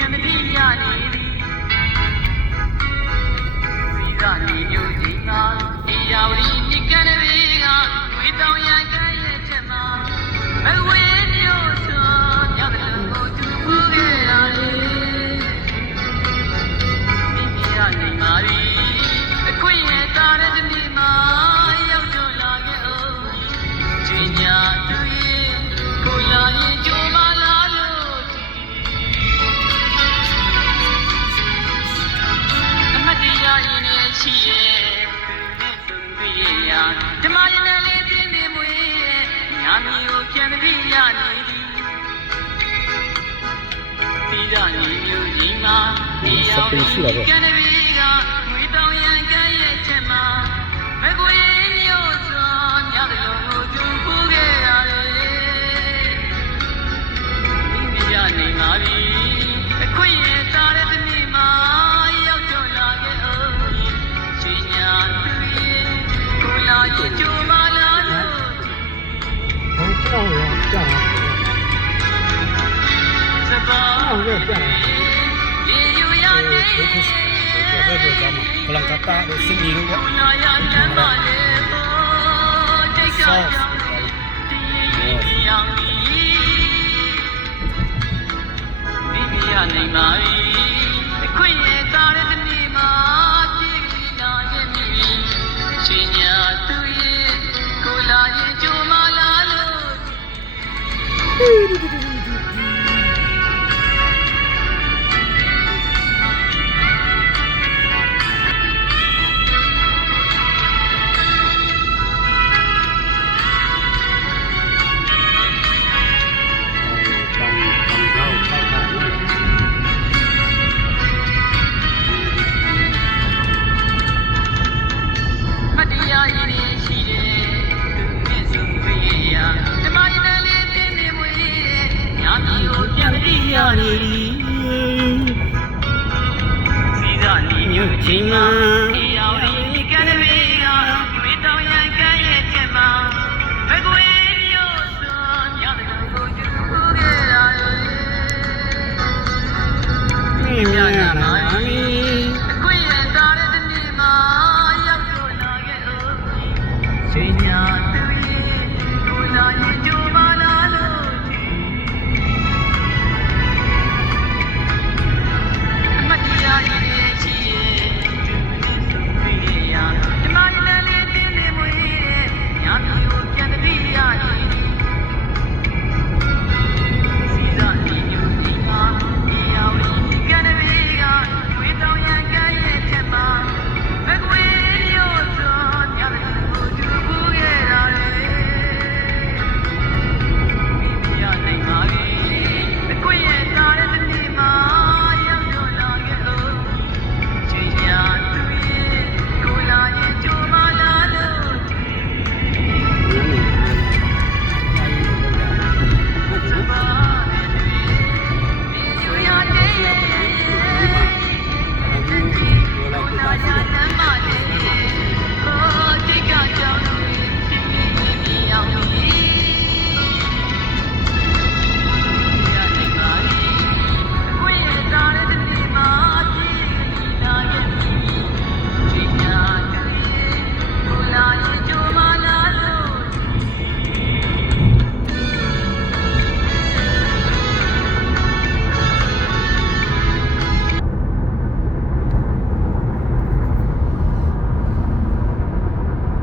ပြန်တည်းရနေစီကနေမျိုးကြီးမှာအေးရောင်မြစ်ကန်တွေကဝေတောင်ရကရဲ့ချက်မှာမဝေးမျိုးစွာညကလေးကိုသူ့ဘူးခဲ့ရတယ်မိမိရနေမှာပြီအခွင့်ရဲ့တာတဲ့ဒီနေ့မှာရောက်တော့လာခဲ့အောင်ချိန်ညာသူရဲ့ကိုလာရင်ကြိုးမလာလို့အမတ်တရားရင်နဲ့ရှိရဲ့သူနဲ့ဆုံးတွေ့ရဓမ္မရင်နဲ့လေးတင်းနေမွေးညာမီကိုပြန်ပြီးရနေသည်ဒီကနေ့မျိုးကြီးမှာဒီရောက်ကန်ပြီးကငွေတောင်ရန်ကရဲ့ချက်မှာမကွေးမျိုးစွာညကလေးကိုသူ့ဘူးခဲ့ရတယ်မိမိရနေမှာပြီအခွင့်ရဲ့သားတဲ့ဒီနေ့မှာရောက်တော့လာခဲ့အောင်ချိန်ညာသူရဲ့ကိုလာရဲ့ကြိုးမလာလို့ဘုံကြောက်ရကြတာစပါးဟုတ်ကဲ့ပြတယ်ဒီယူရနေ Kolkata de Sydney lu kok. Senior